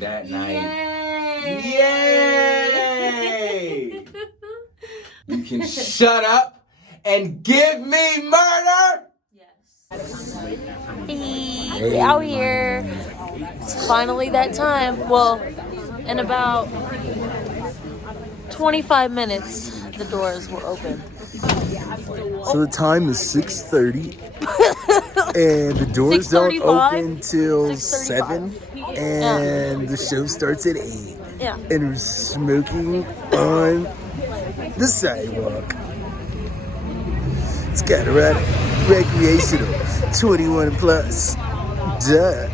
that night. Yay! Yay! You can shut up and give me murder! Hey, out here. It's finally that time. Well, in about 25 minutes, the doors will open. So the time is 6:30, and the doors don't 6:35? open till 6:35. 7, and the show starts at 8. Yeah. And we're smoking on the sidewalk. It's kind of recreational, 21 and plus. Duh.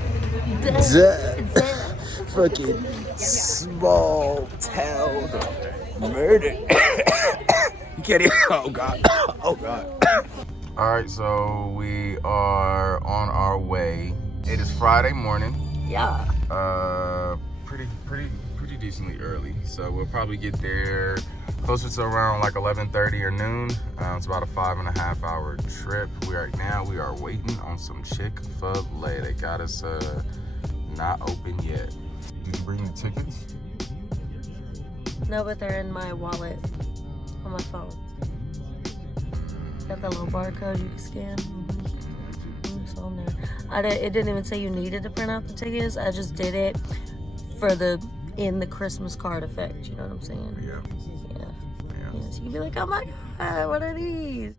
Fucking small town murder. You can't even. Oh God. Oh God. All right, so we are on our way. It is Friday morning. Yeah. Pretty decently early. So we'll probably get there closer to around like 11:30 or noon. It's about a 5.5 hour trip. We are waiting on some Chick-fil-A. They got us not open yet. Did you bring the tickets? No, but they're in my wallet on my phone. Got that little barcode you can scan. It's on there. It didn't even say you needed to print out the tickets. I just did it for in the Christmas card effect. You know what I'm saying? Yeah. Yeah. So you can be like, oh my God, what are these?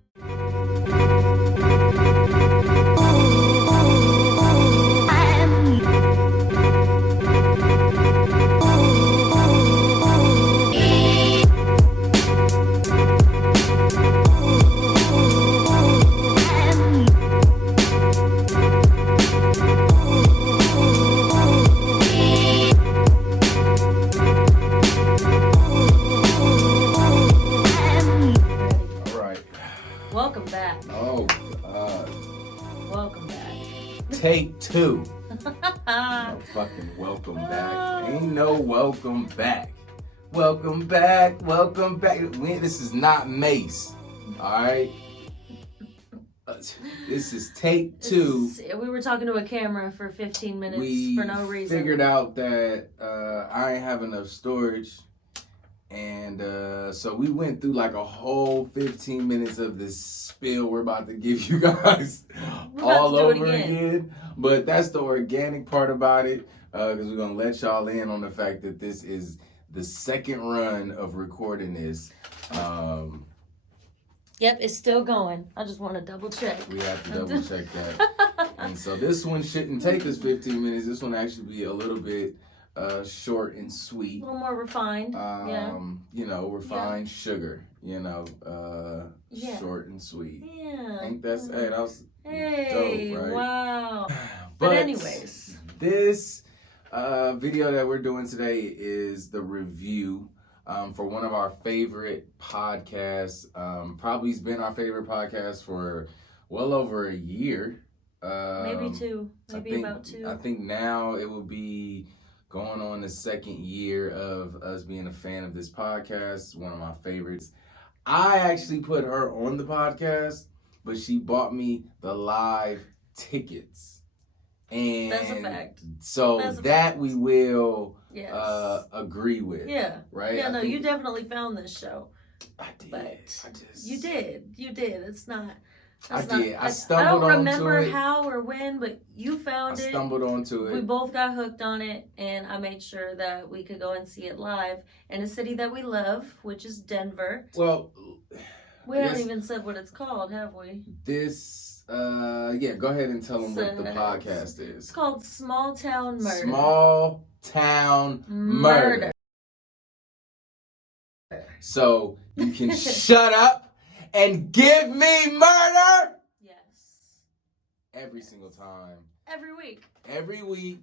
Welcome back. Oh, Welcome back. take two. No fucking welcome back. Ain't no welcome back. Welcome back. Welcome back. This is not Mace. All right. This is take two. We were talking to a camera for 15 minutes for no reason. We figured out that I ain't have enough storage. And so we went through like a whole 15 minutes of this spiel we're about to give you guys all over again. But that's the organic part about it, because we're going to let y'all in on the fact that this is the second run of recording this. Yep, it's still going. I just want to double check. We have to double check that. And so this one shouldn't take us 15 minutes. This one actually be a little bit short and sweet. A little more refined. Refined sugar, short and sweet. Yeah. Ain't that was Hey, dope, right? Wow. But anyways. This video that we're doing today is the review for one of our favorite podcasts. Probably has been our favorite podcast for well over a year. Maybe two. About two. I think now it will be going on the second year of us being a fan of this podcast, one of my favorites. I actually put her on the podcast, but she bought me the live tickets. And that's a fact. So that's that we will yes. Agree with. Yeah. Right? Yeah, you definitely found this show. I did. But you did. It's not... I did. I stumbled onto it. I don't remember how or when, but you found it. I stumbled onto it. We both got hooked on it, and I made sure that we could go and see it live in a city that we love, which is Denver. Well, we haven't even said what it's called, have we? This, go ahead and tell them what the podcast is. It's called Small Town Murder. Small Town Murder. So you can shut up and give me murder. Yes. Every single time. Every week. Every week.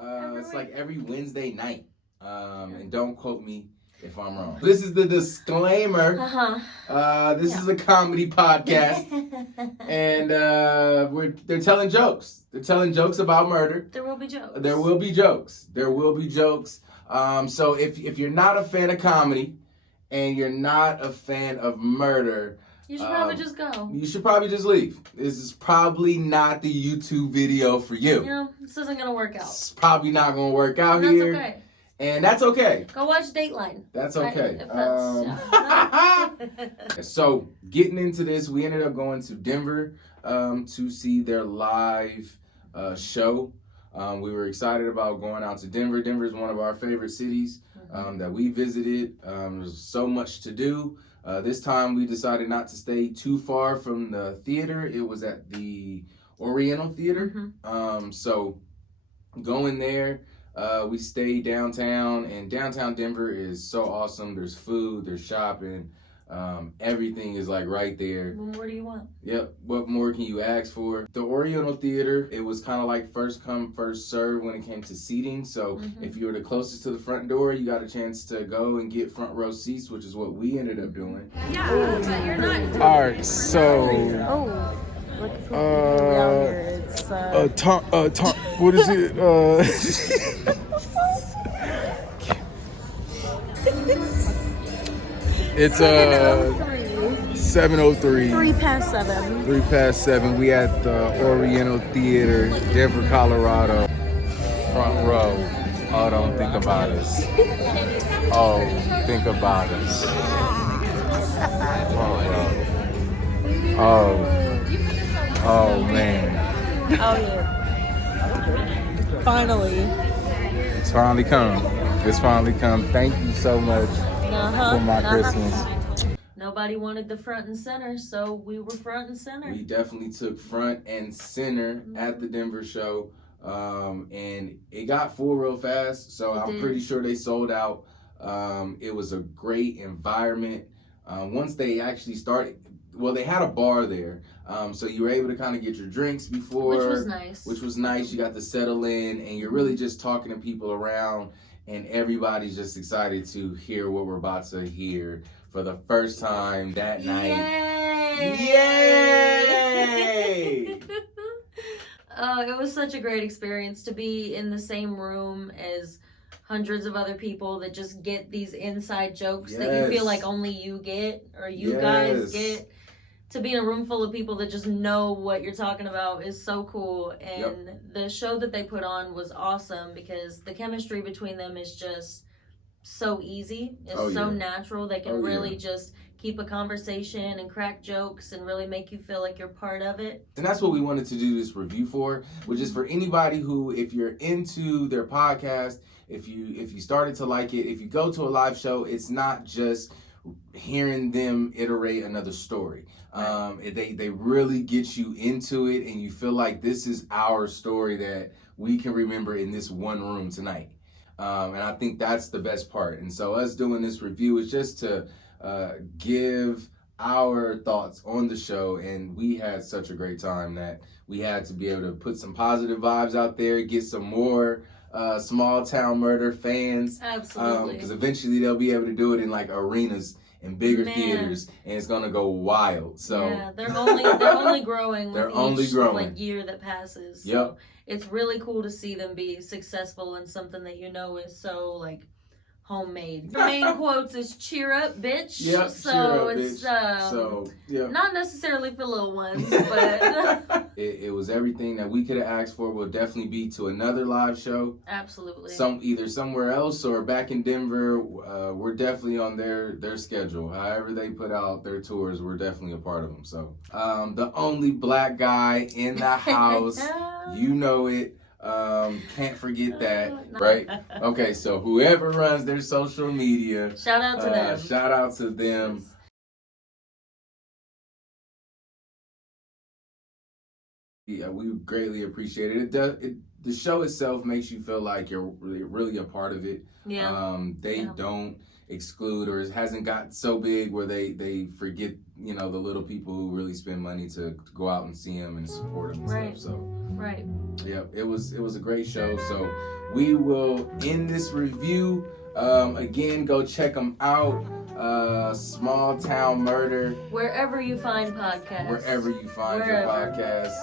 It's like every Wednesday night. And don't quote me if I'm wrong. This is the disclaimer. This is a comedy podcast. And they're telling jokes. They're telling jokes about murder. There will be jokes. There will be jokes. There will be jokes. So if you're not a fan of comedy and you're not a fan of murder, You should probably just go. You should probably just leave. This is probably not the YouTube video for you. You know, this isn't gonna work out. It's probably not gonna work out That's here. okay. And that's okay. Go watch Dateline. That's okay. If So getting into this, we ended up going to Denver to see their live show. We were excited about going out to Denver. Denver is one of our favorite cities that we visited. There's so much to do. This time we decided not to stay too far from the theater. It was at the Oriental Theater. So going there, we stayed downtown, and downtown Denver is so awesome. There's food, there's shopping, everything is like right there. What more do you want? Yep, what more can you ask for? The Oriental Theater, it was kind of like first come, first serve when it came to seating. So if you were the closest to the front door, you got a chance to go and get front row seats, which is what we ended up doing. Yeah, but you're not. All right, so Look at around here. It's what is it? It's 7:03. 3 past 7. 3 past 7. We at the Oriental Theater, Denver, Colorado. Front row. Oh, don't think about us. Oh, think about us. Front row. Oh man. Oh yeah. Finally. It's finally come. It's finally come. Thank you so much for my Christmas. Nobody wanted the front and center, so we were front and center. We definitely took front and center at the Denver show. And it got full real fast, so I'm pretty sure they sold out. It was a great environment. Once they actually started, well, they had a bar there, so you were able to kind of get your drinks before, Which was nice. Which was nice. You got to settle in, and you're really just talking to people around, and everybody's just excited to hear what we're about to hear for the first time that night. Yay! It was such a great experience to be in the same room as hundreds of other people that just get these inside jokes that you feel like only you get or you guys get. To be in a room full of people that just know what you're talking about is so cool. And the show that they put on was awesome because the chemistry between them is just so easy. It's so natural. They can really just keep a conversation and crack jokes and really make you feel like you're part of it. And that's what we wanted to do this review for, which is for anybody who, if you're into their podcast, if you started to like it, if you go to a live show, it's not just hearing them iterate another story. They really get you into it, and you feel like this is our story that we can remember in this one room tonight. And I think that's the best part. And so us doing this review is just to give our thoughts on the show, and we had such a great time that we had to be able to put some positive vibes out there, get some more Small Town Murder fans. Absolutely. Because eventually they'll be able to do it in like arenas and bigger theaters, and it's gonna go wild. So yeah, they're only growing with each like year that passes. So yep. It's really cool to see them be successful in something that you know is so like homemade. The main quotes is "cheer up, bitch." Yep, so cheer up, it's bitch. not necessarily for little ones, but it was everything that we could have asked for. We'll definitely be to another live show. Absolutely. Either somewhere else or back in Denver. We're definitely on their schedule. However they put out their tours, we're definitely a part of them. So the only black guy in the house, you know it. Can't forget that, right? Okay, so whoever runs their social media, shout out to them. Shout out to them. Yeah, we greatly appreciate it. The show itself makes you feel like you're really a part of it. Yeah. They don't exclude, or it hasn't got so big where they forget, the little people who really spend money to go out and see them and support them and stuff. So Yep, it was a great show. So we will end this review. Again, go check them out. Small Town Murder. Wherever you find podcasts. Wherever you find your podcast.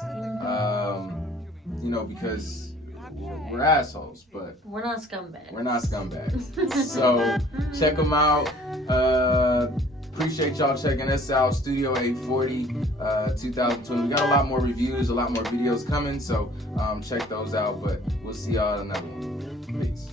Because we're assholes, but we're not scumbags. So check them out. Appreciate y'all checking us out. Studio 840 2020. We got a lot more reviews, a lot more videos coming, so check those out. But we'll see y'all in another one. Peace.